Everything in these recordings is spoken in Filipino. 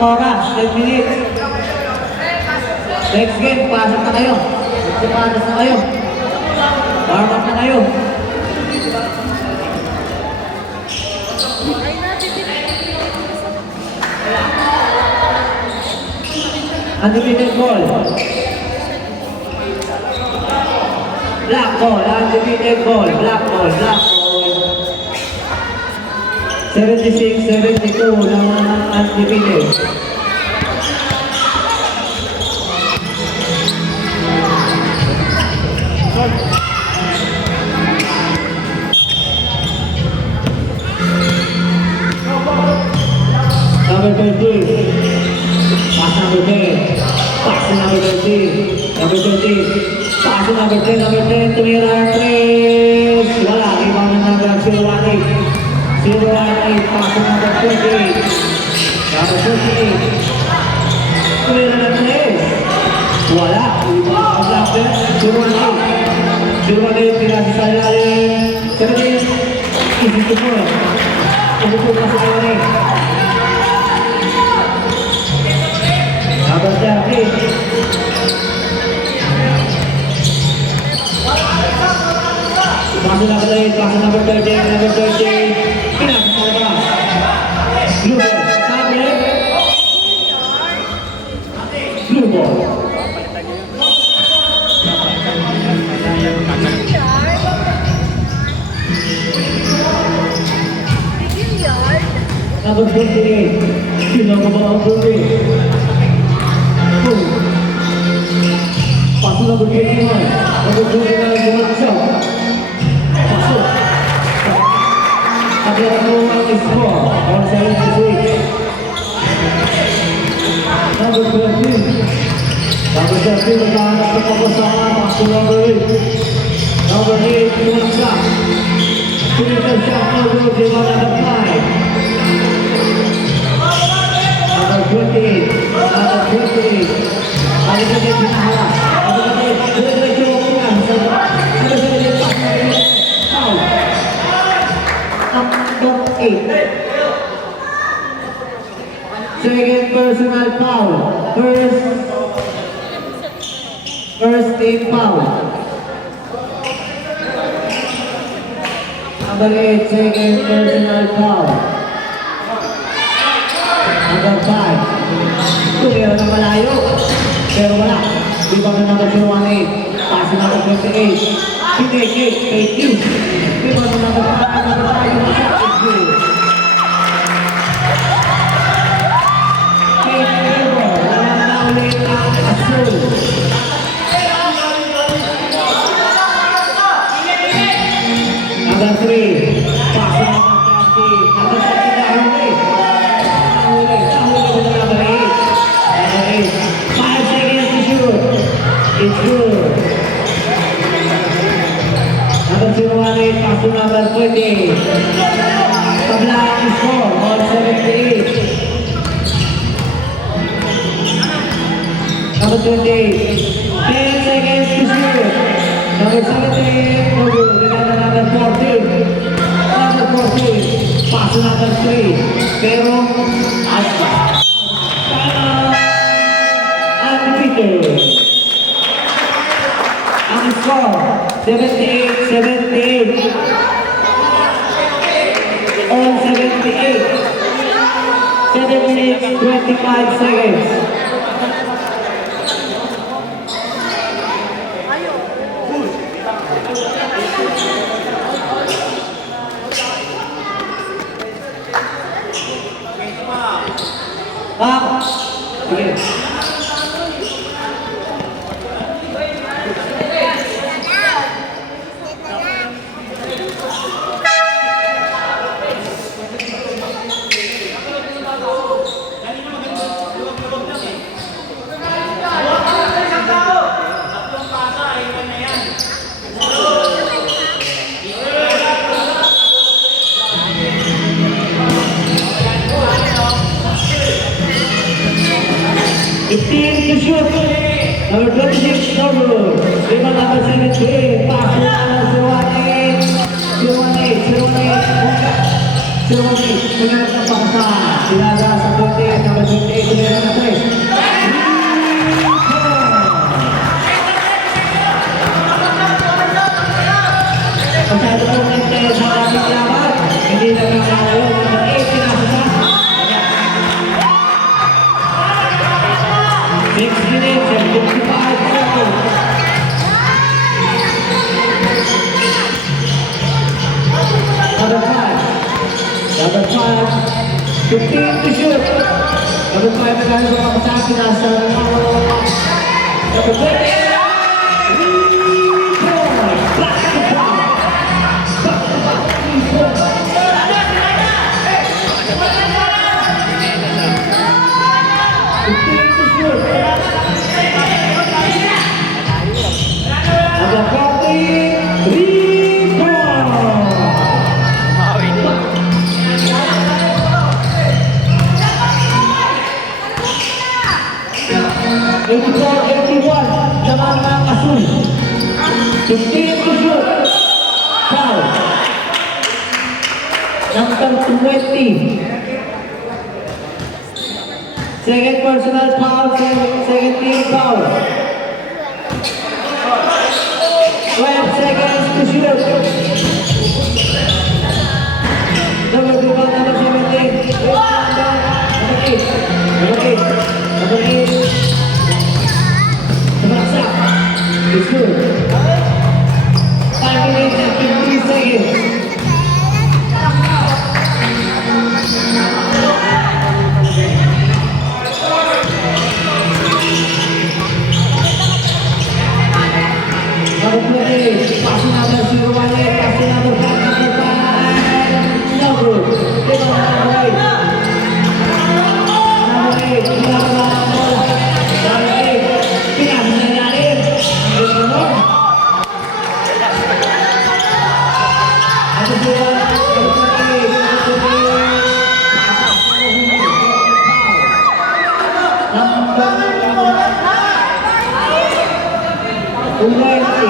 oras, 10 minutes. Next game, pasok na kayo. Panas na kayo. Warm up na kayo. Undefeated ball. Black ball, undefeated ball. Black ball, black ball. 76-72 ng undefeated. Number 20. Pass number 10. Pass number 20. Number 20. Pass number 10. Number 10. Tumira ang 3. Wala. Ibang na number 018. 018. Pass number 20. Number 28. Tumira ang 3. Wala. Ibang na number 018. 018. Pinasa sa ilalim. 17. Easy to go. Umupog na sa ilalim. Number 30. Pasok na kalit, pasok number 30, number 30. Pinasok mo ba? Blue ball. Sabi. Blue ball. Number 28. Sino ko ba ang Ruby? Pasok number 21. Number 29 Gumansa. Pasok. Kabila ko ang score. On 76. Number 13. Number 13 nagkahanap sa pagkasama. Pasok number 8. Number 8 Gumansa. Pinita siya ang Ruby. Number 5. Number 28. Number 28. Ada saja pinahala. Ada saja diretso ulang. Ada saja foul. Number 8. Second personal foul. First team foul. Number 8. Second personal foul. Number 5. Tumira na malayo. Pero wala. Ibang na number 018. Pass na number 28. Pinigit. Thank you. Ibang na number 5. Number 5. Thank you. Wala na ulit ang asul. Number 3. Pass na number 30. Number 30 na huli. Nahuli na number 8. Number 8. 5 seconds to shoot. It's good. Number 018, pass to number 20. Tabla ang score, all 78. Number 28, 10 seconds to shoot. Number 17, no good. Remember number 14. Number 14, pass to number 3. Pero, ang score 78-78 all 78 7 minutes 25 seconds. Sige. Number 26, Noble. Lima number 17, pass to number 018. 018. Menang ke paksa. Sinaga sa 20, number 28. sa ating laban. Hindi na kakalayo. Number 8, pinasa na. 6 minutes and 55 seconds. Number 5. Number 5. 15 to shoot. Number 5 na gano'n sa kapasaki. Nasa number 20. Number 20. Second personal foul, second team foul. 12 seconds to shoot. Number 2, number 17. Number 8. Number 8. Number 8. Sumaksak. To shoot. 5 minutes and 50 seconds. Number 20, passing number 0, passing number 5, no good. Take on number 8. Number 8, number 8, pinasa na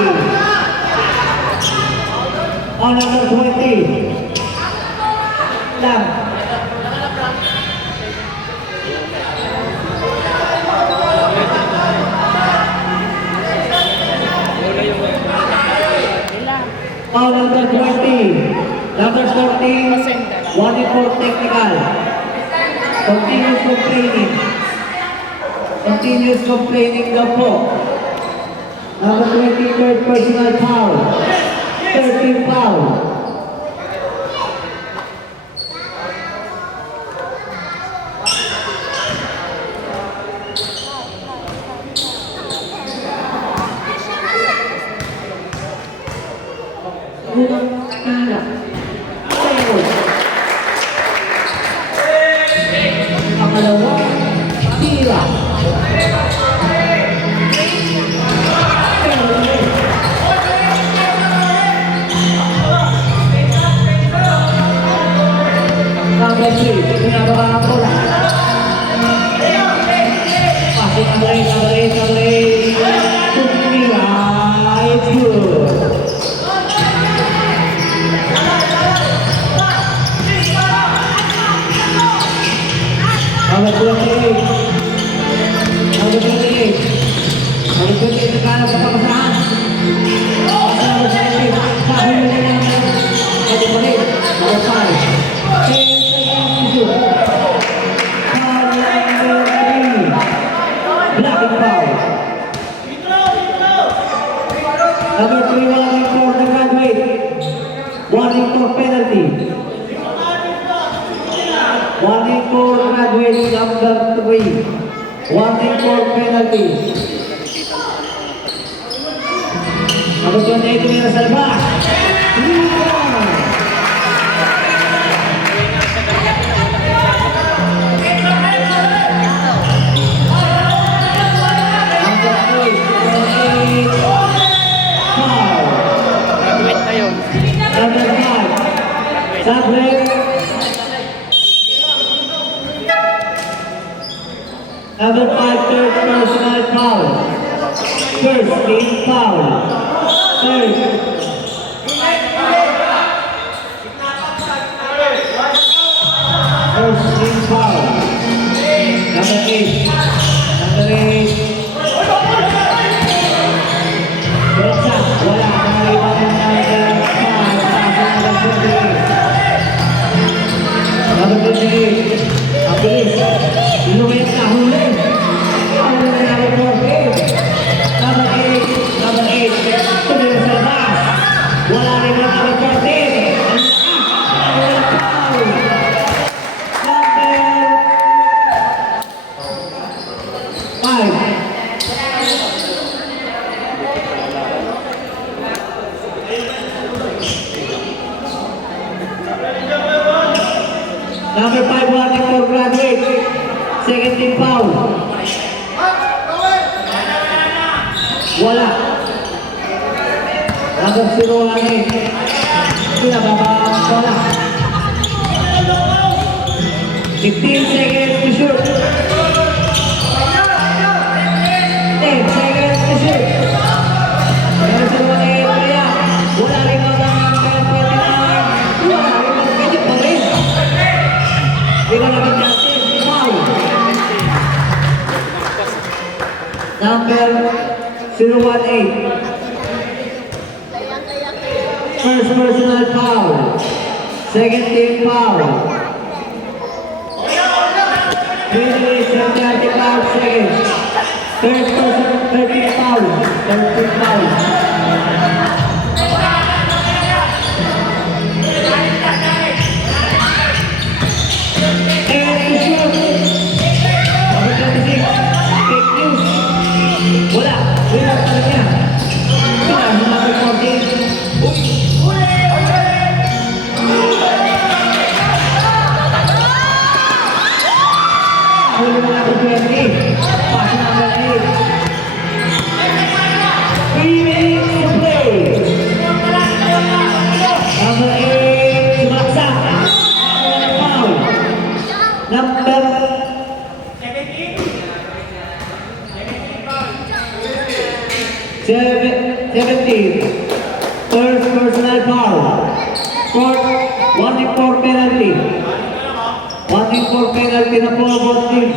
natin. On number 20. Lang. On number 20. Number 14. 1-4 technical. Continuous complaining. Continuous complaining daw po. Number 20, third personal foul. 13 foul. Pangalawa, tira. Number 3, pinababa ang bola. Pasok ang race. Tumira, it's good. Number 28. Number 28. Number 28, nagkahanap sa pakasahan. Number 17, kahuli na lang. Number 5. Blocking foul. Number 3, warning for the graduate. Warning for penalty. Warning for graduate number 3. Warning for penalty. Number 28, Tumira Salva. Number 5, third personal foul. First team foul. Third. First team foul. Number 8. Number 8. Wala. Nakalimutan ng number 5. 28. Ang bilis. Inuwit na huli. Huli na number 14. Number 8. Number 8. Tuloy sa labas. Wala rin ang number 14. Ang foul. Number 5. Number 5 warning for graduate. Second team foul. Wala. Number 0 warning. Wala. 15 seconds to shoot. 10 seconds to shoot. Number 0 warning. Wala rin ang number 29. Wala rin ang ganyan pa rin. Ikaw naman natin, foul. Number 018. First personal foul. Second team foul. 3 minutes and 35 seconds. Third team foul. Third team foul. Wala. Wala pa rin yan. Wala. Number 14. Huli mo number 20. Pass number 8. 3 minutes to play. Number 8. Sumaksak. Foul. Number 17. First personal foul. Fourth, warning for penalty. Warning for penalty na po both team.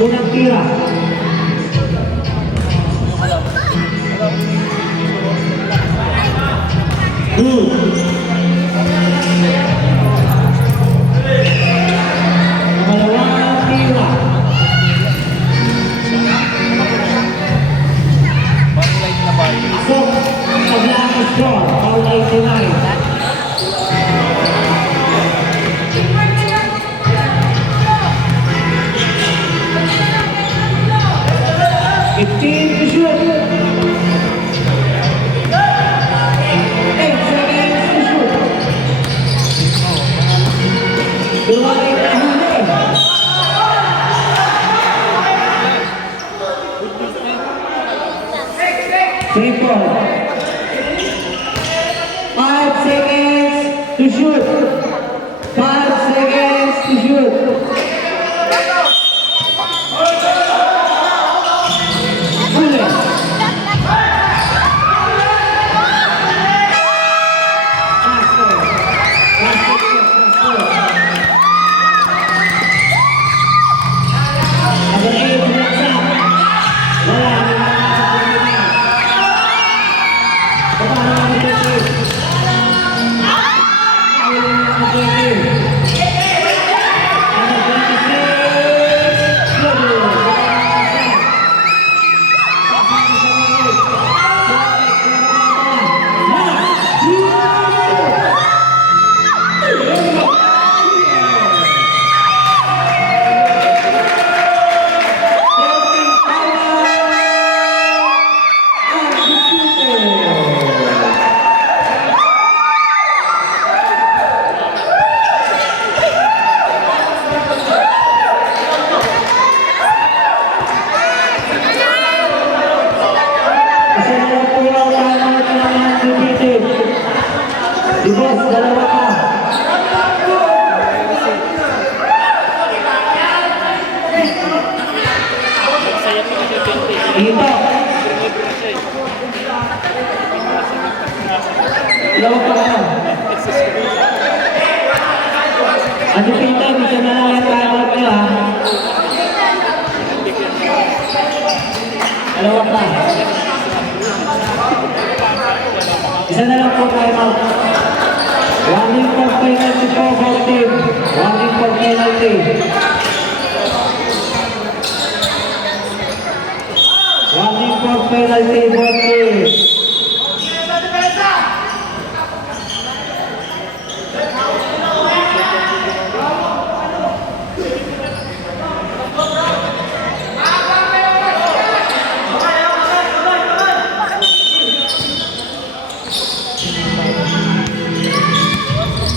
Unang tira. Good. Pangalawang tira. Pasok, paglakas ko, all 99. To shoot. 8 seconds to shoot. Dumating na huli. Triple. 5 seconds to shoot. 5 seconds to shoot. Dalawa pa. Dito. Dalawa pa ka. Ano pinto? Bisa na lang yung timeout nyo ha. Dalawa pa. Isa na lang po timeout. Warning for penalty for both teams. Warning for penalty. Warning for penalty both teams.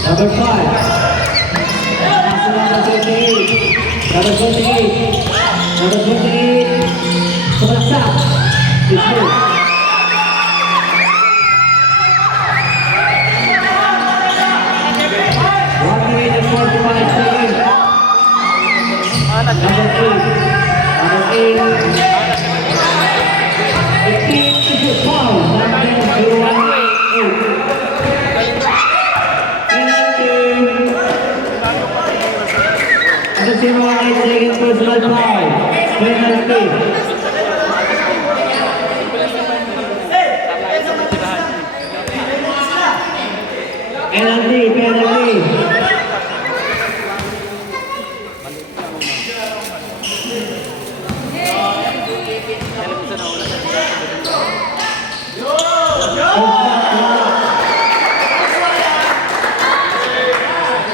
Number 5. Number 28. Number 28. Number 28. Sumaksak. It's good. And 45 seconds. Number 8. Number 8. 15 is a foul. Number 8. Number 8 seconds personal foul. Penalty. Penalty.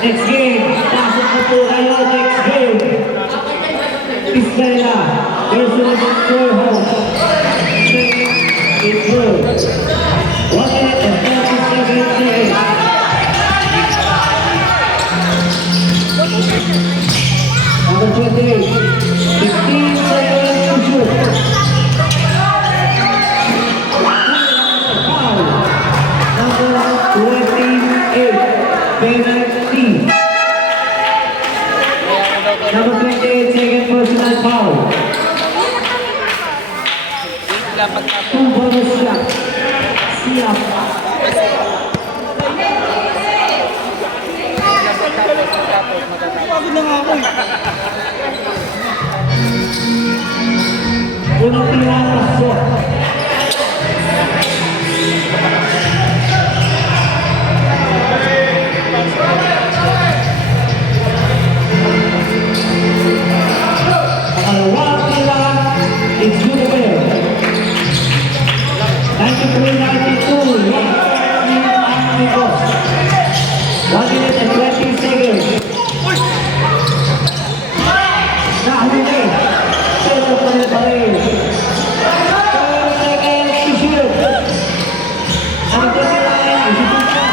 Next game, pasok na po kayo. Next game, Estrella versus Torhom. It's good. 1 minute and 37 seconds. Number 28, 15 seconds to shoot. Foul. Number 28, penalty. Number 28, second personal foul. 2 bonus shot. Siap. Unang tira pasok. Pangalawang tira, it's good fair. 93-92, 1 minute and 20 seconds. Nahuli. Pero pa rin. 4 seconds to shoot. Ang deadline is ito siya.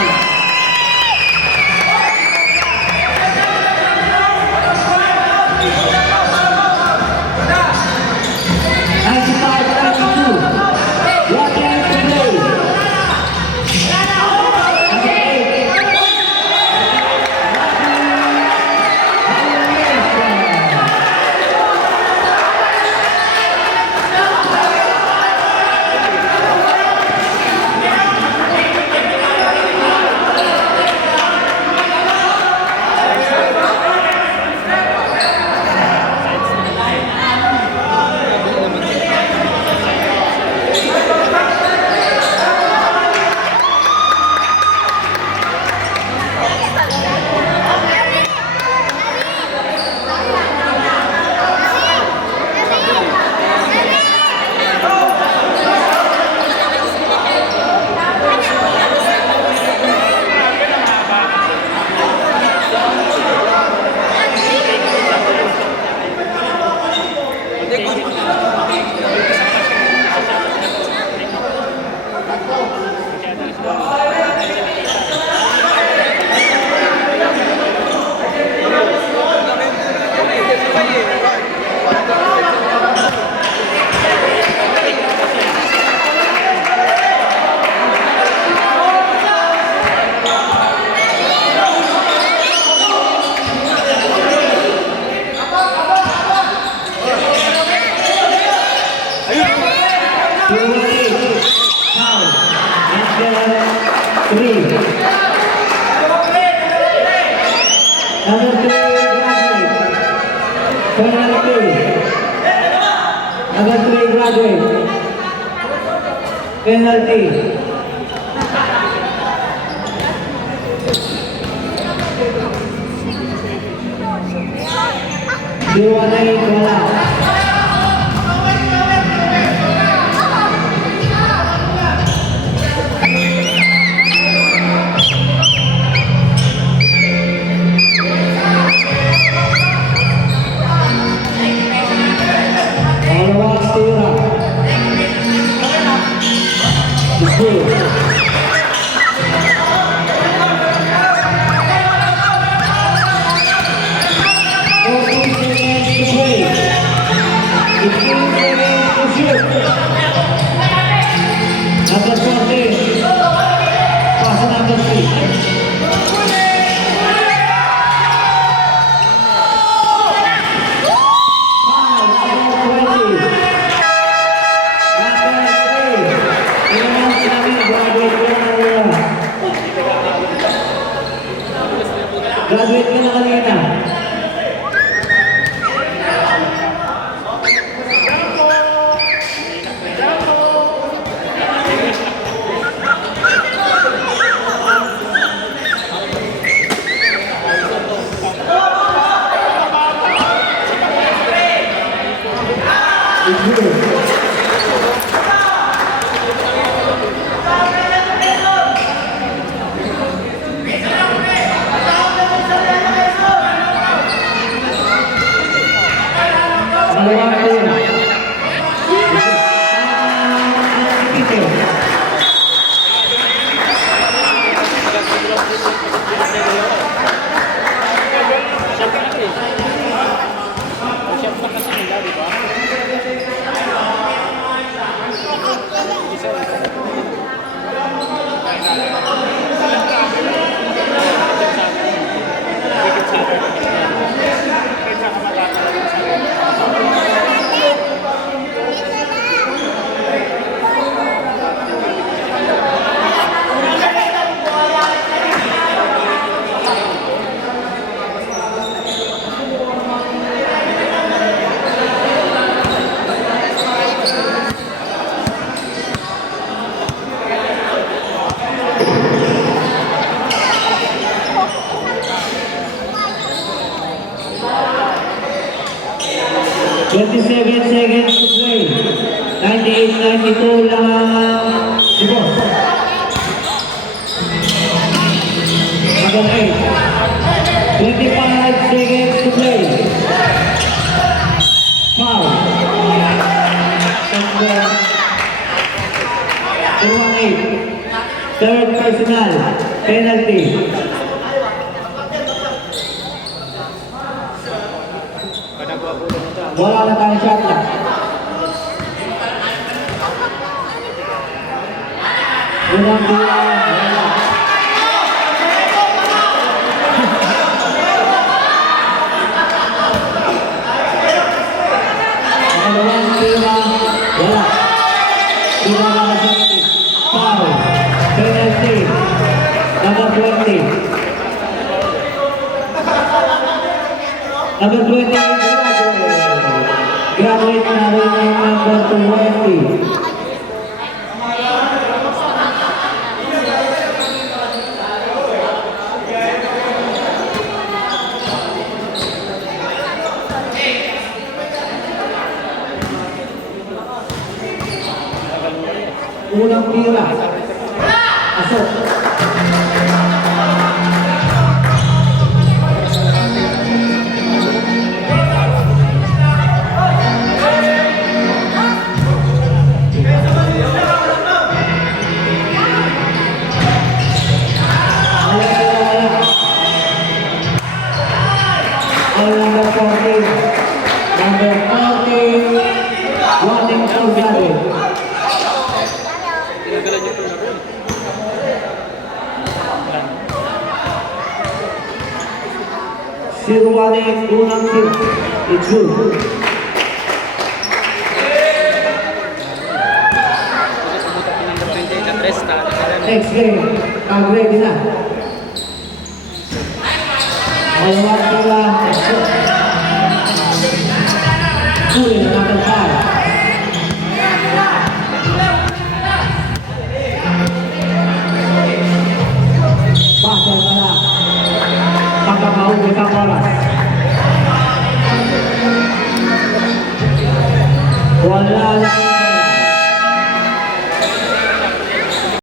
Penalty. 0-8, wala. Pangalawang tira. Good. Number 14, pass number 3. Graduate ka na kanina. Seconds to play. 98-92 lang si Boss. Number 8. 25 seconds to play. Foul. Number 2-8. Third personal. Penalty. Wala na tayong shot na. Unang tira, wala. Pangalawang tira, wala. Tira na masakit. Foul. Penalty. Number 20. Number 20. Graduate na rin ang number 20. Unang tira. Asok. Sirwani unang tip. It's good. Next game. Ready na. Malawag sila. Huli na natin tayo. Pasal ka na. Pagkakahuli ka oras. Wala lang.